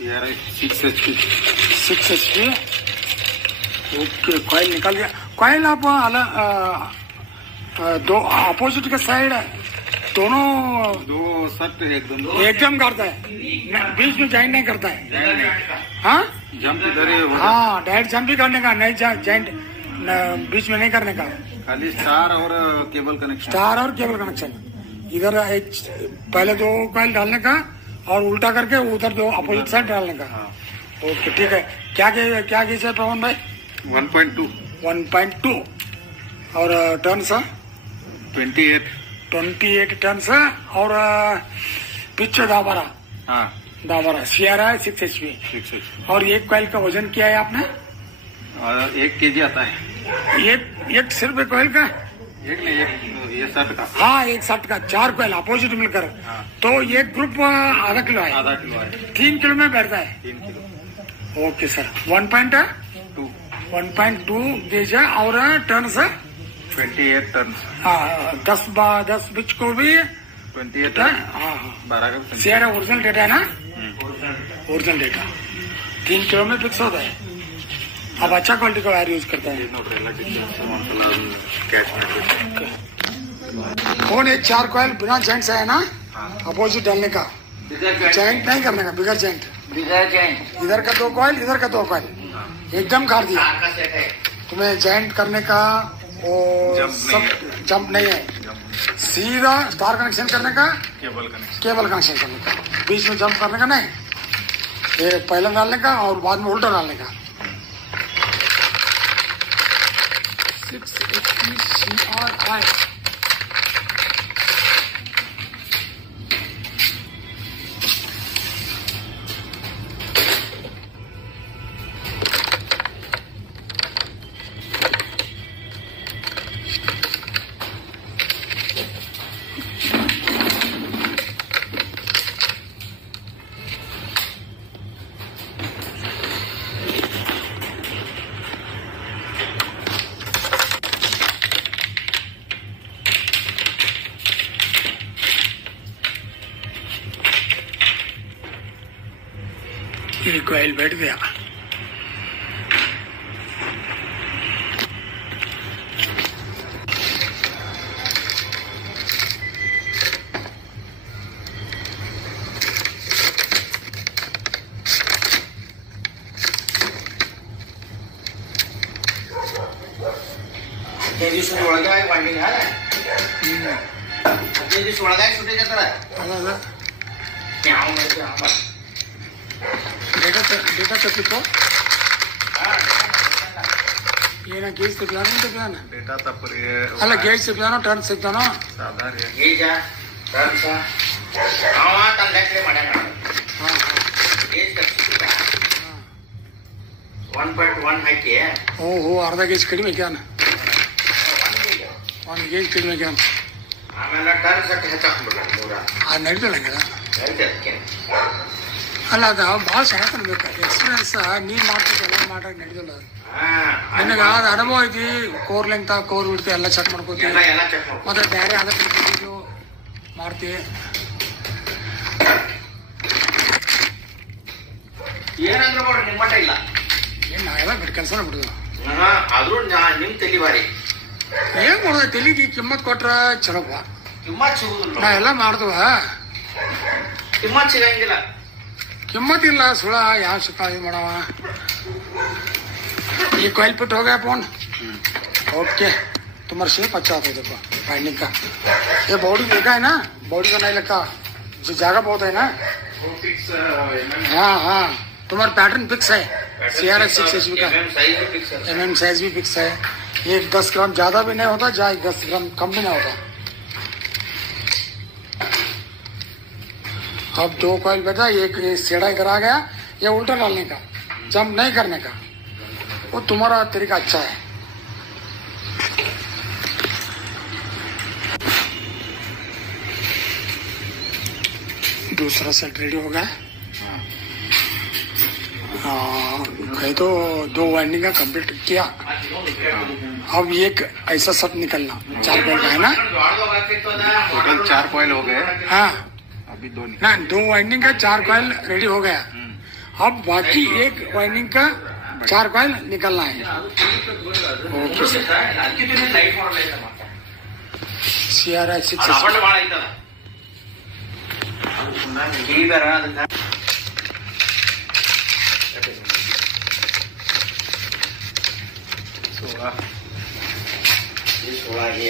6 HP। Okay, coil निकाल दिया। Coil आप दो अपोजिट के साइड दोनों दो सट एकदम करता है, बीच में ज्वाइंट नहीं करता है। हाँ, जंप इधर ही हाँ, डायरेक्ट जंप भी करने का, नहीं ज्वाइंट बीच में नहीं करने का, खाली स्टार और केबल कनेक्शन। स्टार और केबल कनेक्शन। इधर एक पहले दो कॉइल डालने का और उल्टा करके उधर दो अपोजिट साइड डालने का। हाँ। ओके, ठीक है। क्या गेज है पवन भाई? 1.2 1.2 और टर्न सा 28 टन से और पिच दाबारा। हाँ, दाबारा CRI 6 HP। 6 HP। और एक कॉइल का वजन किया है आपने? 1 kg आता है। एक सिर्फ एक कॉइल का? एक नहीं, एक ये सट का। हाँ, एक शर्ट का 4 कॉइल अपोजिट मिलकर। हाँ। तो एक ग्रुप आधा किलो है। आधा किलो है। 3 किलो में बैठता है। 3 किलो। Okay sir. 1.2 गेज है और टर्न से 28 टन। हाँ, 10 बिच को भी 28 हाँ, टन। हाँ। 12 का शेयर है, ओरिजिनल डेटा है ना? ओरिजिनल डेटा 3 किलो में फिक्स होता है। अब अच्छा क्वालिटी का वायर यूज करता है। कौन एक 4 कॉइल बिना जॉइंट से है ना? अपोजिट डालने का, जॉइंट नहीं करने का, बिगर जॉइंट। इधर का 2 कॉइल, इधर का 2 कॉइल एकदम काट दिया। तुम्हें जॉइंट करने का वो सब जंप नहीं है, सीधा स्टार कनेक्शन करने का, केबल कनेक्शन करने का, बीच में जंप करने का नहीं। ये पहले डालने का और बाद में उल्टा डालने का। 6 HP CRI। ये कॉइल बैठ गया। ಒಳಗೆ ವಾಂಡಿಂಗ್ ಒಳಗಾಗಿ ಸುಟ್ಟೆ ಜತರ ಯಾವ ಮಾಡ್ತೀವಿ डेटा तपिको ಏನ ಗೇಜ್ ತೆಗ್ಲಾನ डेटा ತಪ್ಪರಿ ಅಲ್ಲ ಗೇಜ್ ತೆಗ್ಲಾನೋ ಟರ್ನ್ ತೆಗ್ಲಾನೋ ಸಾಧಾರಣ ಗೇಜ ಟರ್ನ್ಸ ಅವ ತನ್ನ ಲೆಕ್ಕಲೆ ಮಾಡ್ಯಾನ ಗೇಜ್ ತಪ್ಪಿಸಿದ 1.1 ಹಾಕಿ ಓಹೋ ಅರ್ಧ ಗೇಜ್ ಕಡಿಮೆ ಕ್ಯಾನ 1 ಗೇಜ್ ಕಡಿಮೆ ಕ್ಯಾನ ಆಮೇಲೆ ಟರ್ನ್ಸ್ ಹೆಚ್ಚಾಕ್ಬಿಡ್ತಾರೆ ಮೂರ ಆ ನಡೀತಲ್ಲ ನಡೀತದೆ ಅಲ್ಲ ಅದು ಭಾಳ ಚೆನ್ನಾಗಿ ಬೇಕು ಎಕ್ಸ್ಪೀರಿಯನ್ಸ್ ನೀ ಮಾಡ್ತಿದ್ದೆಲ್ಲ ಮಾಡಕ್ ನಡೀತಲ್ಲ ನಿನಗೆ ಅದು ಅನುಭವ ಐತಿ ಕೋರ್ ಲೆಂಗ್ತ ಕೋರ್ ಬಿಡ್ತಿ ಎಲ್ಲ ಚೆಕ್ ಮಾಡ್ಕೋತಿ ಮತ್ತೆ ಬೇರೆ ಅದಕ್ಕೆ ಮಾಡ್ತಿ ಏನಂದ್ರೆ ನೋಡ್ರಿ ನಿಮ್ಮ ಮಟ್ಟ ಇಲ್ಲ ಏನ್ ನಾವೆಲ್ಲ ಬಿಟ್ಟು ಕೆಲಸನ ಬಿಡುದು ಆದ್ರೂ ನಿಮ್ ತಲಿ ಬಾರಿ ಏನ್ ಮಾಡೋದು ತೆಲಿಗೆ ಕಿಮ್ಮತ್ ಕೊಟ್ರ ಚಲೋಪ್ಪ ಕಿಮ್ಮತ್ ಸಿಗುದಿಲ್ಲ ನಾ ಎಲ್ಲ ಮಾಡ್ದವ ಕಿಮ್ಮತ್ ಸಿಗಂಗಿಲ್ಲ कीमत ಇಲ್ಲ ಸುಳ ಯಾವ ಶಿಕಾಯಿ ಮಾಡವ ये कॉइल फिट हो गया फोन ओके तुम्हारा शेप अच्छा आता है देखो बाइंडिंग का ये बॉडी देखा है ना बॉडी का नहीं लगा जो जगह बहुत है ना हाँ हाँ तुम्हारा पैटर्न फिक्स है CRI 6 HP का MM साइज भी फिक्स है ये 10 ग्राम ज्यादा भी नहीं होता जहाँ 10 ग्राम कम भी नहीं होता अब 2 कॉइल बैठा एक सेड़ा करा गया ये उल्टा डालने का जंप नहीं करने का वो तुम्हारा तरीका अच्छा है दूसरा सेट रेडी हो गया कहीं तो 2 वाइंडिंग का कंप्लीट किया अब एक ऐसा सब निकलना 4 कॉइल का है ना टोटल 4 कॉइल हो गए हाँ अभी 2 ना 2 वाइंडिंग का 4 कॉइल रेडी हो गया अब बाकी एक वाइंडिंग का 4 कॉइल निकलना है. Okay sir. ಲೈಟ್ ಮಾಡಲ್ಲ ಮತ್ತೆ CRI 6 ಅಬಂಡ ಭಾಳ ಐತದ ಅದು ಸುಮ್ಮನೆ ಗೀಬರ ಅದಕ್ಕೆ सोळाಗೆ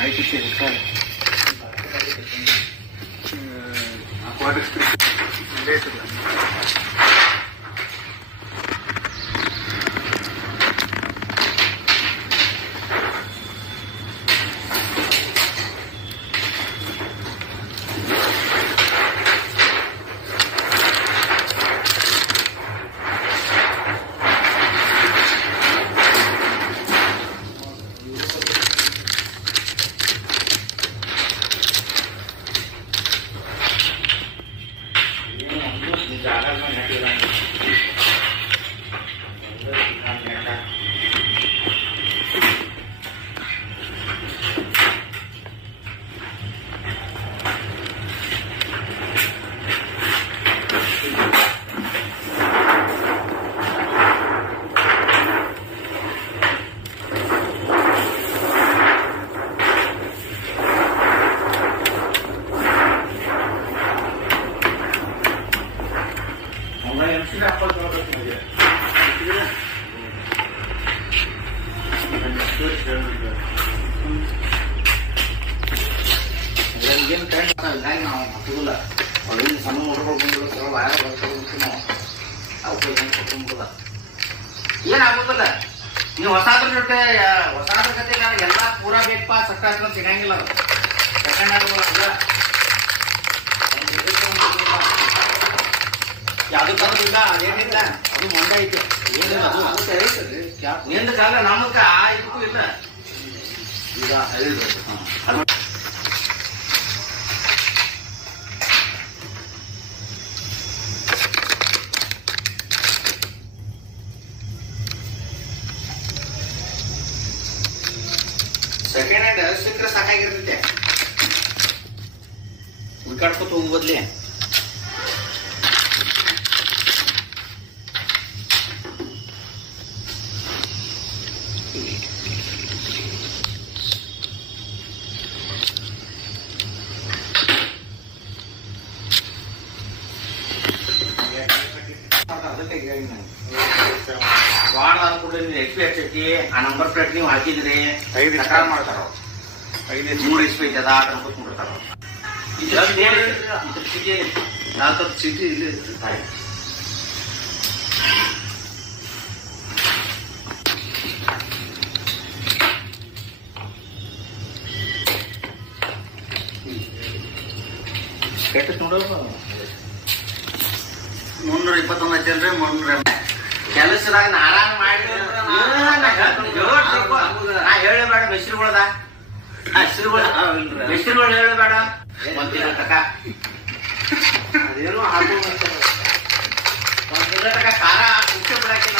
ಆಯ್ತು ಸರ್ ಸಣ್ಣ ಮೋಟರ್ಗಳು ಬಂದಿರೋ ವೈರ್ ಬರ್ತೀವಿ ನಾವು ಏನಾಗುತ್ತಲ್ಲ ನೀವು ಹೊಸಾದ್ರ ಜೊತೆ ಹೊಸಾದ್ರ ಜೊತೆ ಎಲ್ಲ ಪೂರಾ ಬೇಕಪ್ಪ ಸಕ್ಕ ಸಿಗಂಗಿಲ್ಲ ಅದು ಸೆಕೆಂಡ್ ಯಾವ್ದು ತರದಿಲ್ಲ ಅದೇನಿಲ್ಲ ಅದು ಮೊಂಡ ಐತೆ ಏನಿಲ್ಲ ಅದು ನಿಂದ ಕಾಲ ನಮಗ ಇದಕ್ಕೂ ಇಲ್ಲ ಈಗ ಸೆಕೆಂಡ್ ಹ್ಯಾಂಡ್ ಸಿಕ್ಕರೆ ಸಾಕಾಗಿರ್ತೈತೆ ಹುಡ್ಕಾಡ್ಕೊತ ಹೋಗು ಬದ್ಲಿ ವಾರ್ಡ್ ಅನ್ಕೊಡ್ರಿ ನೀವು ಎಕ್ಸ್ಪಿ ಹಚ್ಚೈತಿ ಆ ನಂಬರ್ ಪ್ಲೇಟ್ ನೀವು ಹಾಕಿದ್ರಿ 5 ಸಕಾಲ ಮಾಡ್ತಾರ 3 ಎಕ್ಸ್ಪಿ ಐತಿ ಅದ ಆಟ ಅನ್ಕೊತ್ಬಿಡ್ತಾರ ಇದ್ರ ಸಿಟಿ ನಾಲ್ಕು ಸಿಟಿ ಇಲ್ಲಿ ಇರ್ತಾರೆ ಕೆಟ್ಟ ನೋಡೋದು 321 ಐತೇನ್ರಿ 300 ಕೆಲಸದಾಗ ಆರಾಮ ಮಾಡಿ ನಾ ಹೇಳಬೇಡ ಮೆಸ್ರಿಗಳದ ಮೆಸ್ರಿಗಳು ಹೇಳಬೇಡ ಒಂದಿನ ತಕ ಅದೇನು ಒಂದಿನ ತಕ ಖಾರ ಮುಚ್ಚ ಬಿಡಕ್ಕೆ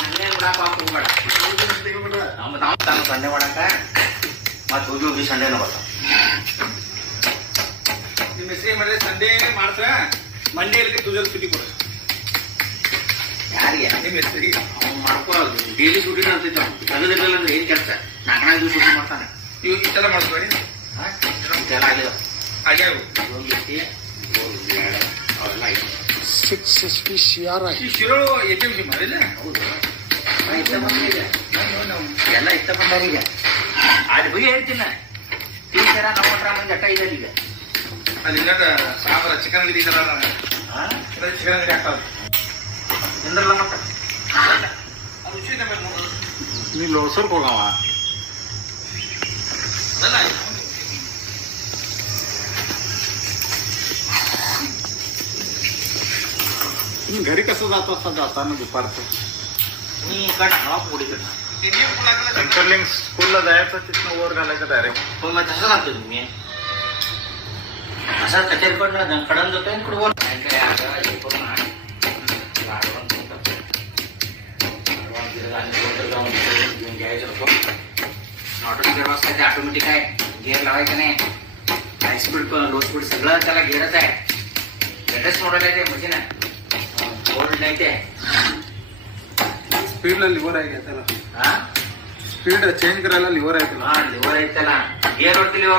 ಮನೆ ಬಿಡಾಕ ಹೋಗ್ಬೇಡ ತಾನು ಸಂಡೆ ಮಾಡಕ ಮತ್ತೆ ಹೋಗಿ ಹೋಗಿ ಸಂಡೇನ ಬರ್ತಾವ ನಿಮ್ಮ ಹೆಸರು ಮಾಡಿದ್ರೆ ಸಂಡೇ ಮಾಡ್ತಾರ ಮಂಡೇ ಇರ್ಲಿ ತುಜಲ್ ಸುಟಿ ಕೊಡ ಯಾರಿಗೆ ನಿಮ್ಮ ಹೆಸರಿಗೆ ಅವ್ನು ಮಾಡ್ಕೊಳ್ಳೋದು ಡೈಲಿ ಶೂಟಿಂಗ್ ಅಂತೈತೆ ತೆಗೆದಿರಲಿಲ್ಲ ಅಂದ್ರೆ ಏನ್ ಕೆಲಸ 4 ದಿವಸ ಶೂಟಿಂಗ್ ಮಾಡ್ತಾನೆ ಇವು ಇಷ್ಟೆಲ್ಲ ಮಾಡ್ತೀವಿ ಇದೆಲ್ಲ ಆಗಿಲ್ಲ ಆಗ್ಯಾವ ಅವೆಲ್ಲ ಆಯ್ತು 6 SP CRI. ಈ ಶಿರೋ ATM ಮಾಡಿಲ್ಲ ಹೌದು ಇಷ್ಟ ಬಂದಿದೆ ಎಲ್ಲ ಇಷ್ಟ ಬಂದವರಿಗೆ ಅದ್ರ ಬಗ್ಗೆ ಹೇಳ್ತೀನಿ ಟೀಚರ ನಮ್ಮ ಹತ್ರ ಜಟ್ಟ ಇದೆ ಈಗ ಅಲ್ಲಿಂದ ಸಾಂಬಾರ ಚಿಕನ್ ಅಂಗಡಿ ಇದಲ್ಲ ಚಿಕನ್ ಅಂಗಡಿ ಹಾಕೋದು ಎಂದ್ರಲ್ಲ ಮಟ್ಟ ಅದು ವಿಷಯ ನೀ ಲೋಸರ್ಗೆ ಹೋಗವ घरी कसं जातो असं जाताना दुपारचं मी इकडं हवा पुढे सेंटरलिंग स्कूलला जायचं तिथनं वर घालायचं डायरेक्ट पण मग तसं सांगतो तुम्ही असं कचेरीकडनं कडन जातोय इकडे बोल घ्यायचं ऑटो गिअर वाजता ऑटोमॅटिक आहे गिअर लावायचं नाही हाय स्पीड लो स्पीड सगळं त्याला घेरच आहे. लेटेस्ट मॉडेल आहे ते मशीन आहे. ओल्ड नाही ते. स्पीडला लिव्हर आहे का त्याला? हा स्पीड चेंज करायला लिव्हर आहे त्याला. हा लिव्हर आहे त्याला. गिअर वरती लिव्हर